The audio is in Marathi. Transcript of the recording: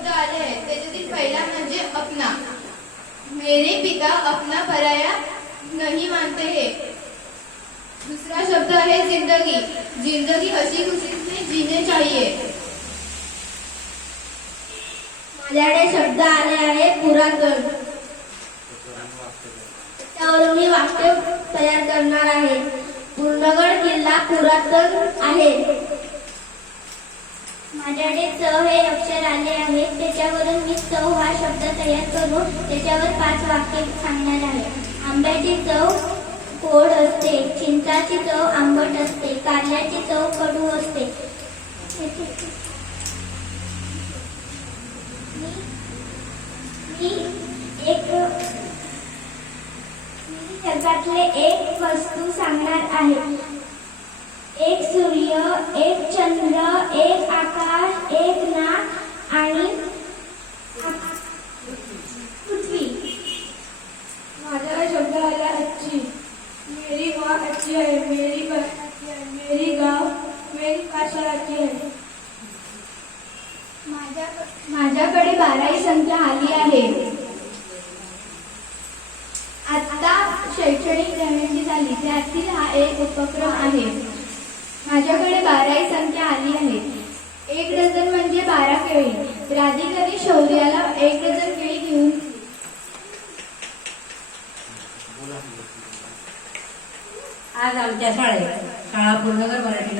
शब्द आले आहेत. त्याच्यातील पहिला म्हणजे अपना. मेरे पिता अपना पराया नाही मानते हे. दुसरा शब्द आहे जिंदगी. जिंदगी हसी खुशी से जीने चाहिए. माझ्याकडे शब्द आले आहे पुरातन. त्यावरून मी वाक्य तयार करणार आहे. पूर्णगड किल्ला पुरातन आहे. माझ्याकडे च हे अक्षर आले आहे. त्याच्यावरून मी चव हा शब्द तयार करून त्याच्यावर पाच वाक्य सांगणार आहे. आंब्याची चव गोड असते चिंचाची चव आंबट असते कारल्याची चव कडू असते. मी एक जगातले एक वस्तू सांगणार आहे. एक सूर्य एक चंद्र एक आकाश एक नाग आणि पृथ्वी माझ्याकडे शब्द आला अच्छी मेरी माँ अच्छी है मेरी बहन अच्छी है मेरी गांव मेरी भाषा अच्छी है माझ्याकडे बाराही संख्या आली आहे. आता शैक्षणिक दहशती झाली. त्यातील हा एक उपक्रम आहे. माझ्याकडे बाराही संख्या आली आहे. एक डझन म्हणजे बारा केळी. राधिकाने शौर्याला एक डझन केळी घेऊन आज आमच्या शाळेत शाळा पूर्णगर मराठी